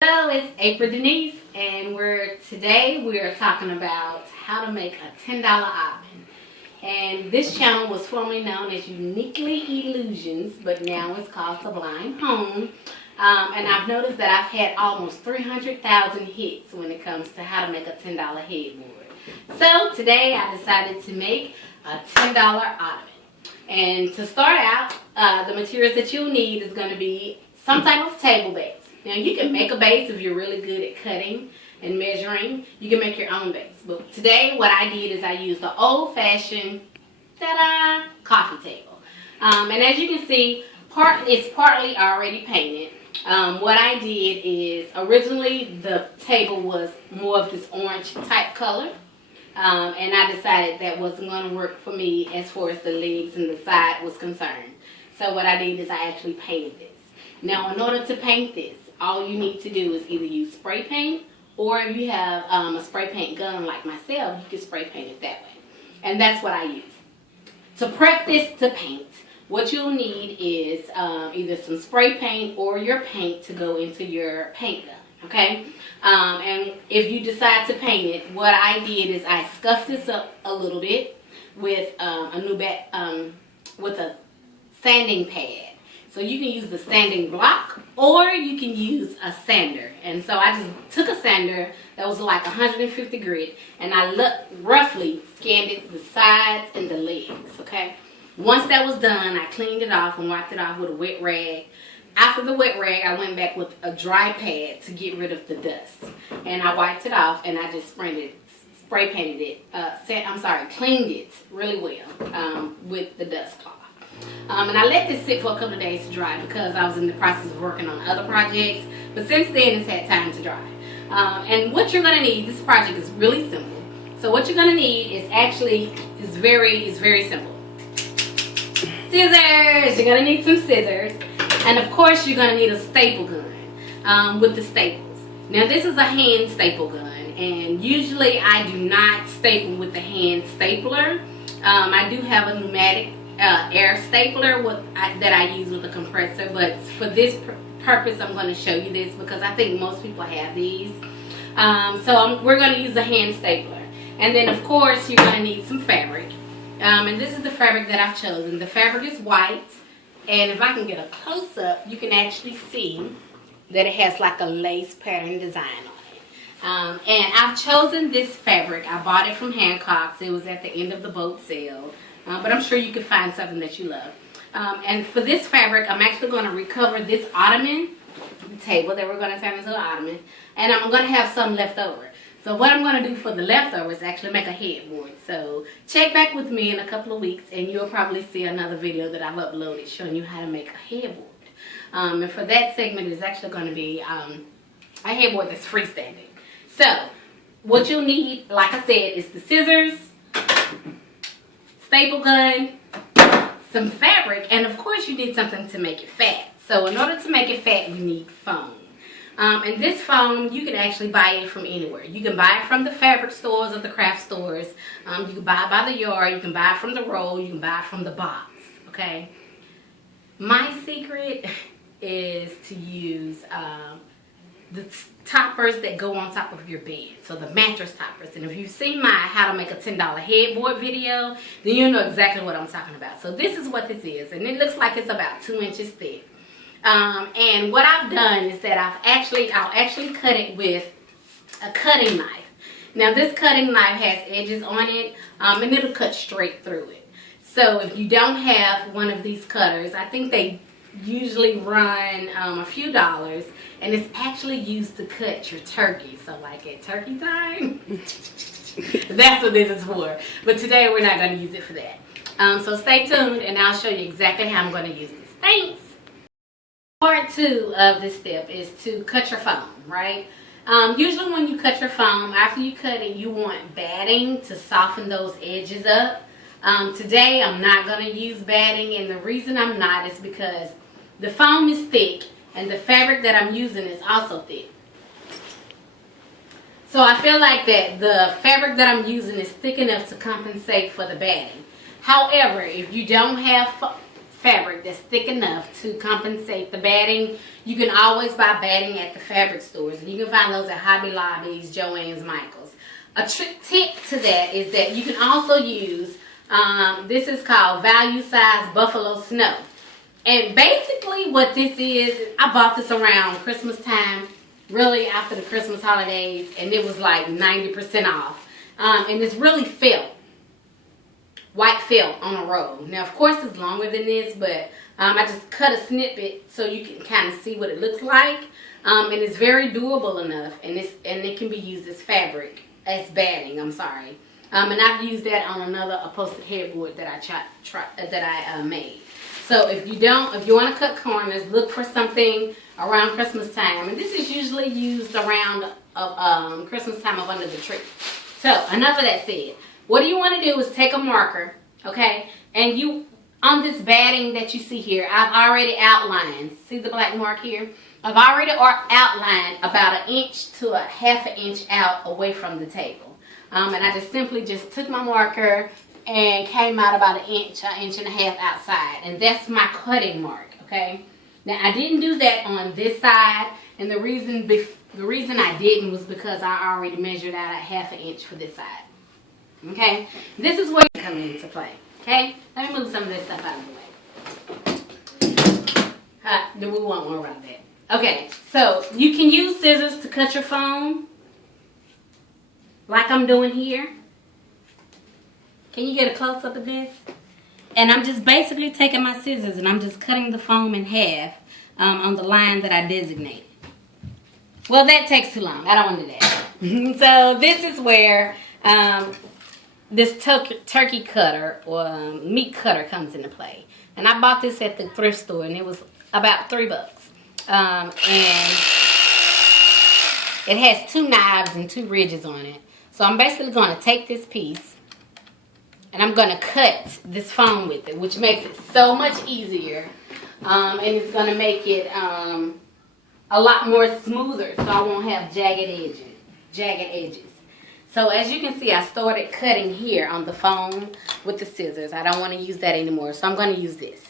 Hello, it's April Denise, and today we are talking about how to make a $10 ottoman. And this channel was formerly known as Uniquely Illusions, but now it's called Sublime Home. And I've noticed that I've had almost 300,000 hits when it comes to how to make a $10 headboard. So today I decided to make a $10 ottoman. And to start out, the materials that you'll need is going to be some type of table base. Now you can make a base if you're really good at cutting and measuring. You can make your own base. But today what I did is I used the old-fashioned coffee table. And as you can see, it's partly already painted. What I did is originally the table was more of this orange type color. And I decided that wasn't going to work for me as far as the legs and the side was concerned. So what I did is I actually painted this. Now in order to paint this, all you need to do is either use spray paint, or if you have a spray paint gun like myself, you can spray paint it that way. And that's what I use. To prep this to paint, what you'll need is either some spray paint or your paint to go into your paint gun. Okay? And if you decide to paint it, what I did is I scuffed this up a little bit with with a sanding pad. So you can use the sanding block or you can use a sander. And so I just took a sander that was like 150 grit and I roughly scanned it, the sides and the legs. Okay? Once that was done, I cleaned it off and wiped it off with a wet rag. After the wet rag, I went back with a dry pad to get rid of the dust. And I wiped it off and I just spray painted it, cleaned it really well with the dust cloth. And I let this sit for a couple of days to dry because I was in the process of working on other projects. But since then, it's had time to dry. And what you're going to need, this project is really simple. So what you're going to need is very simple. Scissors! You're going to need some scissors. And of course, you're going to need a staple gun with the staples. Now, this is a hand staple gun. And usually, I do not staple with the hand stapler. I do have a pneumatic air stapler that I use with a compressor, but for this purpose I'm going to show you this because I think most people have these. We're going to use a hand stapler, and then of course you're going to need some fabric, and this is the fabric that I've chosen. The fabric is white, and if I can get a close-up you can actually see that it has like a lace pattern design on it. And I've chosen this fabric. I bought it from Hancock's. It was at the end of the boat sale. But I'm sure you can find something that you love. And for this fabric, I'm actually going to recover this ottoman, the table that we're going to turn into an ottoman, and I'm going to have some left over. So what I'm going to do for the leftovers is actually make a headboard. So check back with me in a couple of weeks, and you'll probably see another video that I've uploaded showing you how to make a headboard. And for that segment, it's actually going to be a headboard that's freestanding. So what you'll need, like I said, is the scissors, staple gun, some fabric, and of course you need something to make it fat. So in order to make it fat, you need foam. And this foam, you can actually buy it from anywhere. You can buy it from the fabric stores or the craft stores. You can buy it by the yard. You can buy it from the roll. You can buy it from the box. Okay. My secret is to use the toppers that go on top of your bed, so the mattress toppers. And if you've seen my how to make a $10 headboard video, then you know exactly what I'm talking about. So this is what this is, and it looks like it's about 2 inches thick. And what I've done is that I'll actually cut it with a cutting knife. Now this cutting knife has edges on it, and it'll cut straight through it. So if you don't have one of these cutters, I think they usually run a few dollars, and it's actually used to cut your turkey. So like at turkey time, that's what this is for. But today we're not going to use it for that. So stay tuned and I'll show you exactly how I'm going to use this. Thanks! Part 2 of this step is to cut your foam, right? Usually when you cut your foam, after you cut it, you want batting to soften those edges up. Today I'm not going to use batting, and the reason I'm not is because the foam is thick and the fabric that I'm using is also thick. So I feel like that the fabric that I'm using is thick enough to compensate for the batting. However, if you don't have fabric that's thick enough to compensate the batting. You can always buy batting at the fabric stores, and you can find those at Hobby Lobby's, Joann's, Michael's. A tip to that is that you can also use, this is called Value Size Buffalo Snow. And basically what this is, I bought this around Christmas time, really after the Christmas holidays, and it was like 90% off. And it's really felt, white felt on a roll. Now, of course, it's longer than this, but I just cut a snippet so you can kind of see what it looks like. And it's very durable enough, and it can be used as fabric, as batting. I'm sorry. And I've used that on another upholstered headboard that I made. So if you want to cut corners, look for something around Christmas time. And this is usually used around Christmas time up under the tree. So enough of that said. What you want to do is take a marker, okay? And you, on this batting that you see here, I've already outlined. See the black mark here? I've already outlined about 1 inch to a ½ inch out away from the table. And I just simply took my marker and came out about 1 inch, 1.5 inches outside. And that's my cutting mark, okay? Now, I didn't do that on this side. And the reason I didn't was because I already measured out a ½ inch for this side. Okay? This is where you come into play. Okay? Let me move some of this stuff out of the way. We won't worry about that. Okay, so you can use scissors to cut your foam, like I'm doing here. Can you get a close-up of this? And I'm just basically taking my scissors and I'm just cutting the foam in half on the line that I designated. Well, that takes too long. I don't want to do that. So this is where this turkey cutter or meat cutter comes into play. And I bought this at the thrift store and it was about $3. And it has 2 knives and 2 ridges on it. So I'm basically going to take this piece and I'm going to cut this foam with it, which makes it so much easier. And it's going to make it a lot more smoother, so I won't have jagged edges. So as you can see, I started cutting here on the foam with the scissors. I don't want to use that anymore, so I'm going to use this.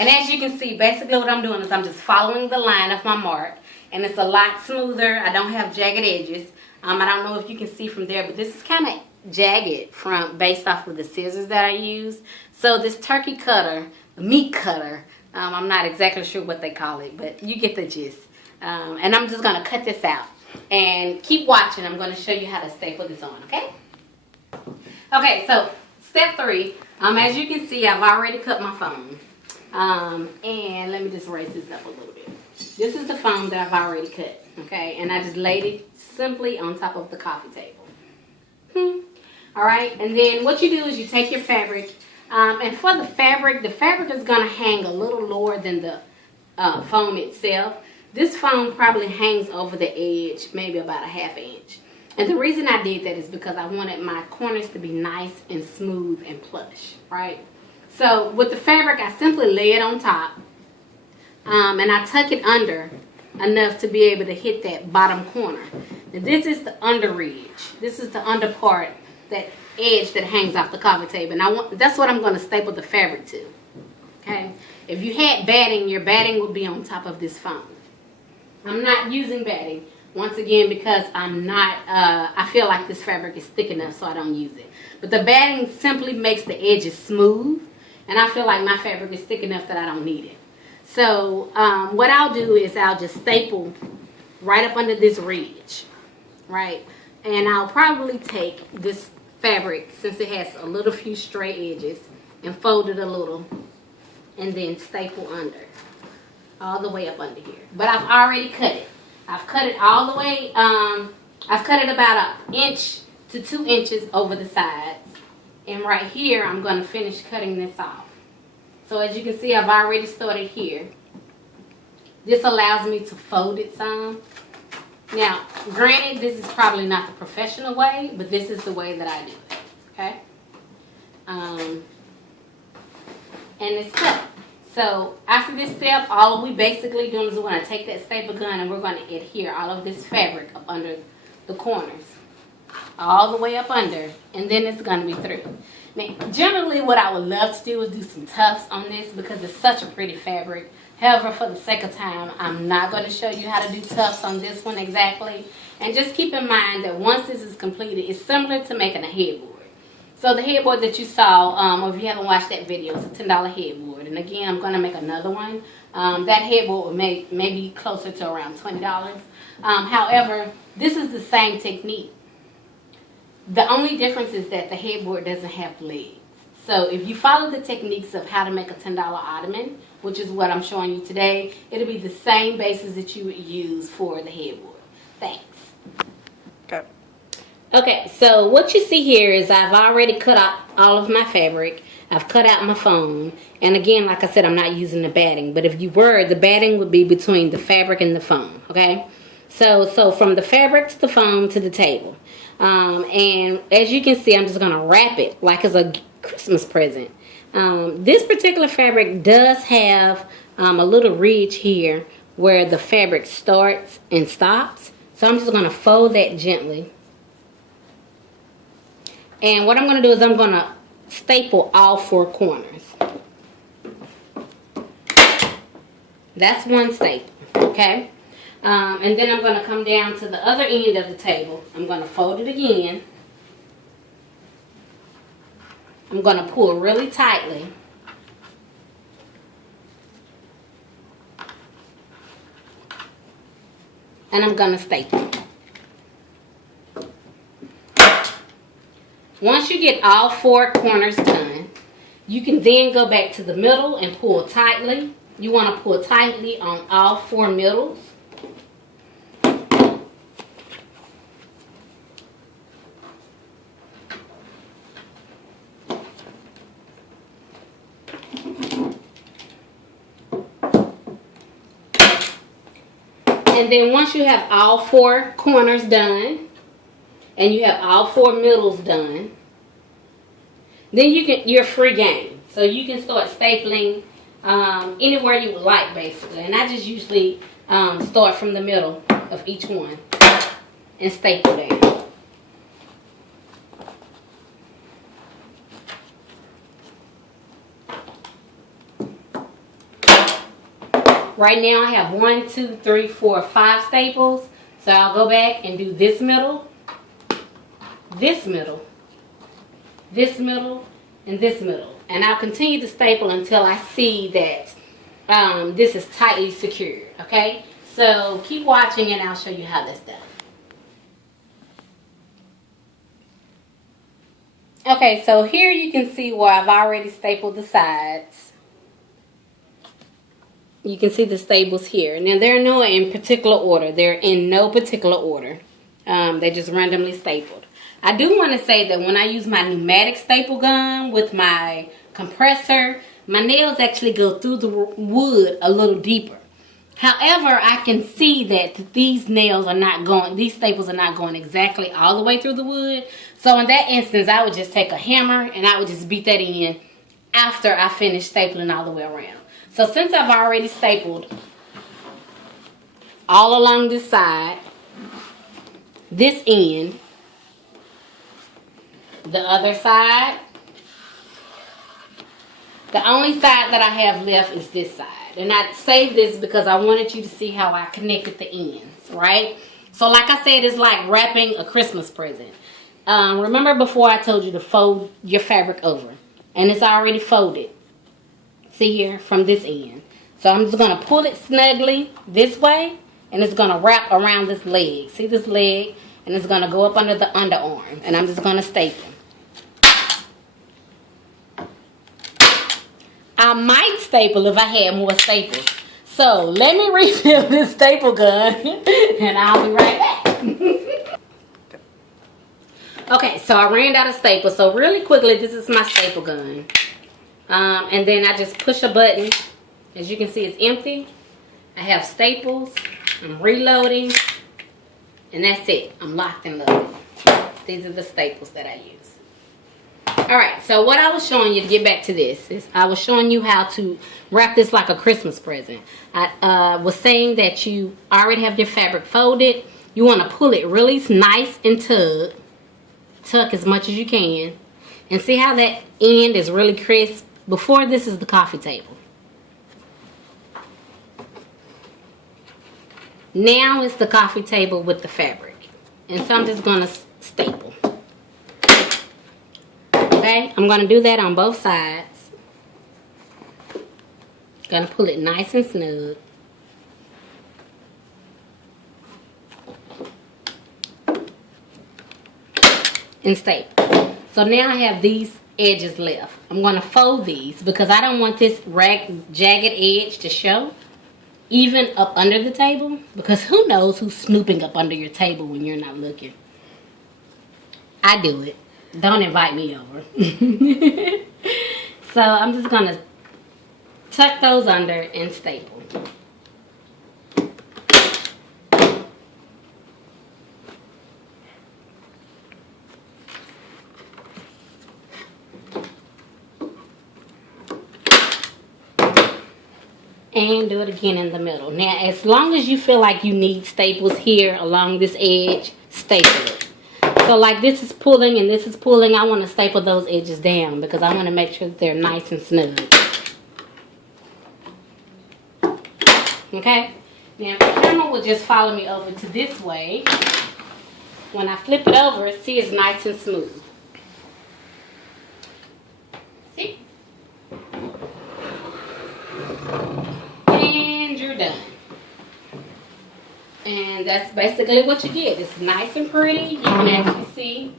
And as you can see, basically what I'm doing is I'm just following the line of my mark. And it's a lot smoother. I don't have jagged edges. I don't know if you can see from there, but this is kind of jagged based off of the scissors that I use. So this turkey cutter, meat cutter, I'm not exactly sure what they call it, but you get the gist. And I'm just going to cut this out. And keep watching. I'm going to show you how to staple this on, okay? Okay, so step 3. As you can see, I've already cut my foam. And let me just raise this up a little bit. This is the foam that I've already cut, okay? And I just laid it simply on top of the coffee table. Alright, and then what you do is you take your fabric, and for the fabric is going to hang a little lower than the foam itself. This foam probably hangs over the edge, maybe about a ½ inch. And the reason I did that is because I wanted my corners to be nice and smooth and plush, right? So with the fabric, I simply lay it on top, and I tuck it under enough to be able to hit that bottom corner. Now, this is the under ridge. This is the under part, that edge that hangs off the coffee table. And that's what I'm going to staple the fabric to. Okay? If you had batting, your batting would be on top of this foam. I'm not using batting, once again, because I feel like this fabric is thick enough, so I don't use it. But the batting simply makes the edges smooth. And I feel like my fabric is thick enough that I don't need it. So what I'll do is I'll just staple right up under this ridge, right? And I'll probably take this fabric, since it has a little few stray edges, and fold it a little, and then staple under, all the way up under here. But I've already cut it. I've cut it all the way, I've cut it about 1 inch to 2 inches over the sides. And right here, I'm going to finish cutting this off. So as you can see, I've already started here. This allows me to fold it some. Now, granted, this is probably not the professional way, but this is the way that I do it. Okay? And it's cut. So after this step, all we basically doing is we're going to take that staple gun and we're going to adhere all of this fabric up under the corners. All the way up under. And then it's going to be through. Now, generally what I would love to do is do some tufts on this because it's such a pretty fabric. However, for the sake of time, I'm not going to show you how to do tufts on this one exactly. And just keep in mind that once this is completed, it's similar to making a headboard. So the headboard that you saw, or if you haven't watched that video, it's a $10 headboard. And again, I'm going to make another one. That headboard will make maybe closer to around $20. However, this is the same technique. The only difference is that the headboard doesn't have legs. So if you follow the techniques of how to make a $10 ottoman, which is what I'm showing you today, it'll be the same basis that you would use for the headboard. Thanks. Okay. Okay, so what you see here is I've already cut out all of my fabric. I've cut out my foam. And again, like I said, I'm not using the batting. But if you were, the batting would be between the fabric and the foam, okay? So from the fabric to the foam to the table. And as you can see, I'm just going to wrap it like it's a Christmas present. This particular fabric does have a little ridge here where the fabric starts and stops. So I'm just going to fold that gently. And what I'm going to do is I'm going to staple all 4 corners. That's one staple, okay? And then I'm going to come down to the other end of the table. I'm going to fold it again. I'm going to pull really tightly. And I'm going to staple. Once you get all 4 corners done, you can then go back to the middle and pull tightly. You want to pull tightly on all 4 middles. And then once you have all 4 corners done, and you have all 4 middles done, then you're free game. So you can start stapling anywhere you would like, basically. And I just usually start from the middle of each one and staple there. Right now I have 1, 2, 3, 4, 5 staples. So I'll go back and do this middle, this middle, this middle, and this middle. And I'll continue to staple until I see that this is tightly secured, okay? So keep watching and I'll show you how that's done. Okay, so here you can see where I've already stapled the sides. You can see the staples here. Now, they're not in particular order. They're in no particular order. They just randomly stapled. I do want to say that when I use my pneumatic staple gun with my compressor, my nails actually go through the wood a little deeper. However, I can see that these nails are not going, these staples are not going exactly all the way through the wood. So in that instance, I would just take a hammer and I would just beat that in after I finish stapling all the way around. So since I've already stapled all along this side, this end, the other side, the only side that I have left is this side. And I saved this because I wanted you to see how I connected the ends, right? So like I said, it's like wrapping a Christmas present. Remember before I told you to fold your fabric over, and it's already folded. See here from this end. So I'm just going to pull it snugly this way, and it's going to wrap around this leg. See this leg? And it's going to go up under the underarm, and I'm just going to staple. I might staple if I had more staples. So let me refill this staple gun, and I'll be right back. Okay, so I ran out of staples. So really quickly, this is my staple gun. And then I just push a button. As you can see, it's empty. I have staples. I'm reloading. And that's it. I'm locked and loaded. These are the staples that I use. Alright, so what I was showing you, to get back to this, is I was showing you how to wrap this like a Christmas present. I was saying that you already have your fabric folded. You want to pull it really nice and tuck as much as you can. And see how that end is really crisp? Before, this is the coffee table. Now it's the coffee table with the fabric. And so I'm just going to staple. Okay, I'm going to do that on both sides. Going to pull it nice and snug. And staple. So now I have these edges left. I'm going to fold these because I don't want this jagged edge to show even up under the table, because who knows who's snooping up under your table when you're not looking. I do it. Don't invite me over. So I'm just going to tuck those under and staple. And do it again in the middle. Now, as long as you feel like you need staples here along this edge, staple it. So like this is pulling and this is pulling, I want to staple those edges down because I want to make sure that they're nice and snug. Okay? Now, if the camera will just follow me over to this way, when I flip it over, see, it's nice and smooth. See? And you're done. And that's basically what you get. It's nice and pretty. You can actually see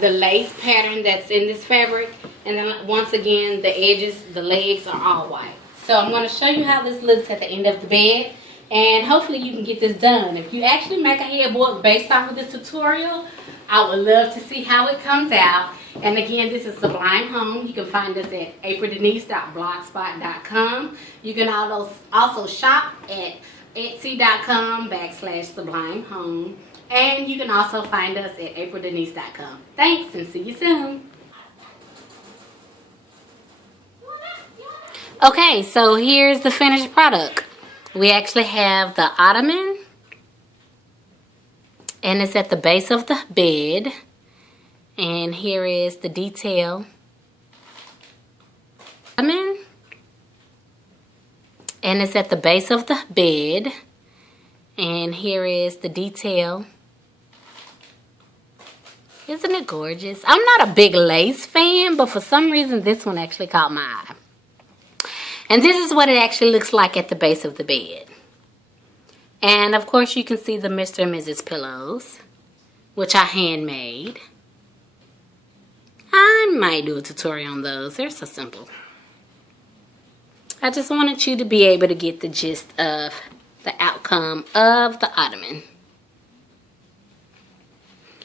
the lace pattern that's in this fabric. And then once again, the edges, the legs are all white. So I'm going to show you how this looks at the end of the bed. And hopefully you can get this done. If you actually make a headboard based off of this tutorial, I would love to see how it comes out. And again, this is Sublime Home. You can find us at aprildenise.blogspot.com. You can also shop at etsy.com/Sublime Home. And you can also find us at aprildenise.com. Thanks, and see you soon. Okay, so here's the finished product. We actually have the ottoman, and it's at the base of the bed. And here is the detail. Ottoman, and it's at the base of the bed. And here is the detail. Isn't it gorgeous? I'm not a big lace fan, but for some reason this one actually caught my eye. And this is what it actually looks like at the base of the bed. And of course you can see the Mr. and Mrs. pillows, which I handmade. I might do a tutorial on those. They're so simple. I just wanted you to be able to get the gist of the outcome of the ottoman.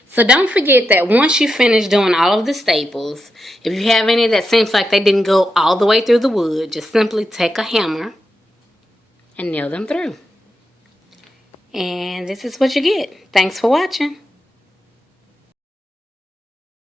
So don't forget that once you finish doing all of the staples, if you have any that seems like they didn't go all the way through the wood, just simply take a hammer and nail them through. And this is what you get. Thanks for watching.